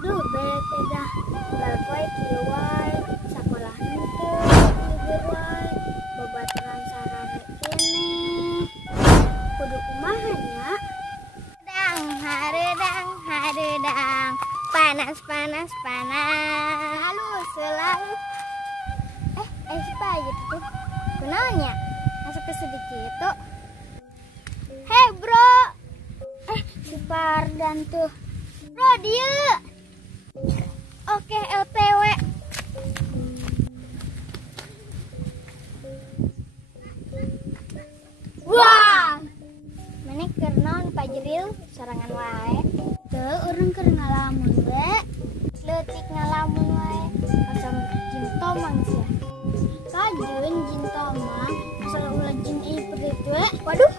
Duh, bete dah. Ulah poe kieu wae, sakolah henteu, libur wae, babaturan sarare kene. Kudu kumaha nya? Haredang, panas. Halus selalu. Siapa gitu tuh? Kunaonnya? Masuk ke sedikit tuh. Hei bro. Si Pardan tuh. Bro dia. Oke LTW. Wah. Mana keur naon Pak Jeril sorangan wae. Teu urang keur ngalamun we. Leutik ngalamun wae. Asam jin tomang sia. Kajun jin tomang asal ulah jin ieu we. Waduh.